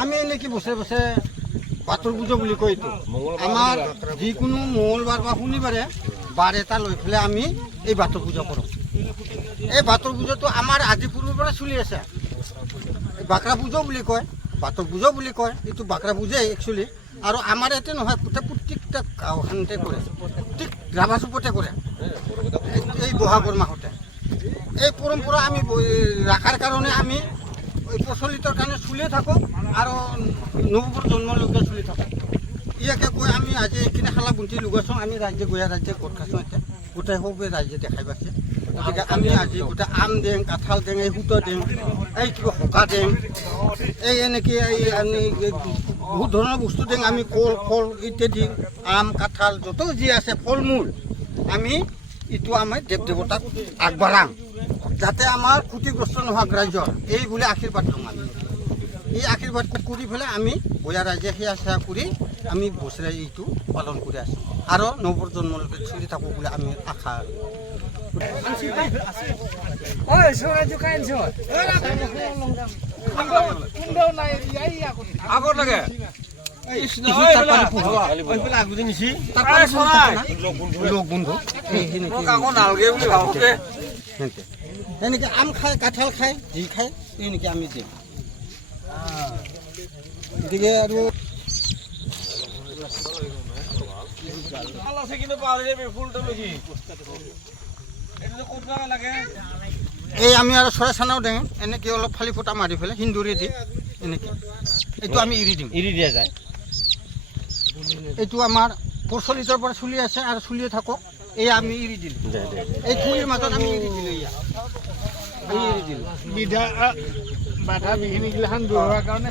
আমি এনেকি বছৰে বছৰে বাতৰ পূজা বুলি কয় এইটো আমাৰ যিকোনো মঙলবাৰ বা শনিবাৰে বাৰ এটা লৈ পেলাই আমি এই বাতৰ পূজা কৰোঁ। এই বাতৰ পূজাটো আমাৰ আদি পূৰ্বৰ পৰা চলি আছে। বাকৰা পূজাও বুলি কয়, বাতৰ পূজাও বুলি কয়, এইটো বাকৰা পূজাই একচুৱেলি। আৰু আমাৰ ইয়াতে নহয়, প্ৰত্যেকটা গাঁওখনতে কৰে, প্ৰত্যেক ৰাভা চুকতে কৰে এই বহাগৰ মাহতে। এই পৰম্পৰা আমি ৰখাৰ কাৰণে আমি প্ৰচলিতৰ কাৰণে চলিয়ে থাকোঁ আৰু নৱপ্ৰজন্মলৈকে চলি থাকোঁ। ইয়াকে কৈ আমি আজি এইখিনি খালা বুন্তি লগাইছোঁ। আমি ৰাইজে গঞা ৰাইজে গোট খাইছোঁ। এতিয়া গোটেই সবে ৰাইজে দেখাই পাইছে। গতিকে আমি আজি গোটেই আম দেং, কাঁঠাল দেং, এই সূতা দেং, এই কিবা শকা দেং, এই এনেকৈ এই আমি বহুত ধৰণৰ বস্তু দেং। আমি কল ফল ইত্যাদি আম কাঁঠাল যত যি আছে ফল মূল আমি এইটো আমি দেৱ দেৱতাক আগবঢ়াম, যাতে আমাৰ ক্ষতিগ্ৰস্ত নোহোৱা ৰাইজৰ এই বুলি আশীৰ্বাদ লওঁ। আমি এই আশীৰ্বাদ কৰি পেলাই আমি গঞা ৰাইজে সেয়া সেয়া কৰি আমি বছৰে এইটো পালন কৰি আছোঁ আৰু নৱপ্ৰজন্মলৈকে চলি থাকোঁ বুলি আমি আশা। আগত লাগে এনেকৈ আম খায়, কাঁঠাল খায়, যি খায় এনেকৈ আমি দিওঁ। গতিকে আৰু এই আমি আৰু চৰাই চানাও দিওঁ এনেকৈ অলপ ফালি ফুটা মাৰি পেলাই সিন্দুৰি দি এনেকৈ এইটো আমি এৰি দিওঁ, এৰি দিয়া যায়। এইটো আমাৰ প্ৰচলিতৰ পৰা চলি আছে আৰু চলিয়ে থাকক। এই আমি এৰি দিলোঁ, এই থুৰিৰ মাজত আমি এৰি দিলোঁ। ইয়াত আমি এৰি দিলোঁ বাধা বিঘিনিগিলাখান দূৰ হোৱাৰ কাৰণে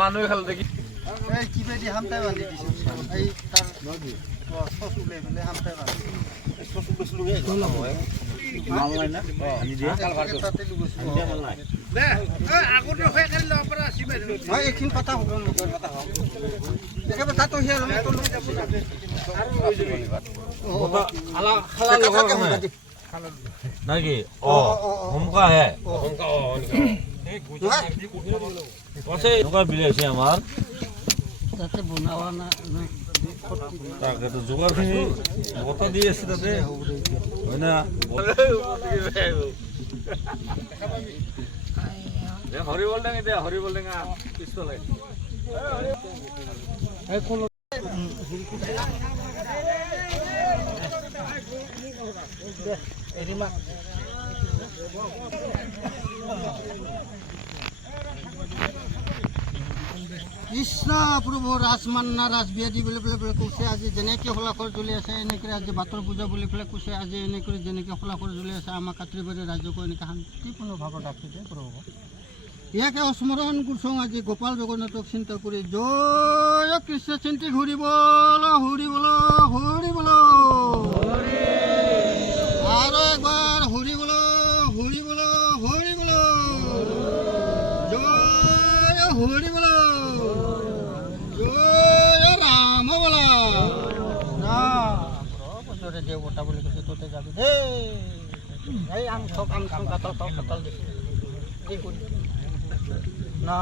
মানুহে খাল দেখি কিবা দি হামটাই বান্ধি দিছোঁ। এই তাৰ চচ ওলাই পেলাই হামটাই বান্ধি এইখিনি কথা হ'ব একেবাৰে তাতো নাকি হোমকা হে বিলাইছে আমাৰ তাতে বনোৱা তাকেতো যোগাৰখিনি বতা দি আছে তাতে হয় না। হৰিবল টেঙা দে, হৰিবল টেঙা পিছফালে কৃষ্ণ প্ৰভু ৰাজমান্না ৰাজ বিয়া দি বুলি পেলাই কৈছে। আজি যেনেকৈ শলাখৰ জ্বলি আছে এনেকৈ আজি বাতৰ পূজা বুলি পেলাই কৈছে। আজি এনেকৈ যেনেকৈ শলাখৰ জ্বলি আছে আমাৰ কাত্ৰিবাৰী ৰাইজকো এনেকৈ শান্তিপূৰ্ণ ভাৱত ৰাখিছে প্ৰভু। ইয়াকে স্মৰণ কৰিছোঁ আজি গোপাল জগন্নাথক চিন্তা কৰি। জয় কৃষ্ণ চিন্তি ঘূৰিবল ঘূৰিবল ঘূৰিবল আৰু একবাৰ ঘূৰিবল ঘূৰিবল ঘূৰিবল জয় ঘূৰিবল জয় ৰাম বলা বছৰে দেৱতা বুলি কৈছে। ততে যাবি দেই এই আম চব আম চব কাটাল খাওঁ কাটাল দিছোঁ এই কৰি না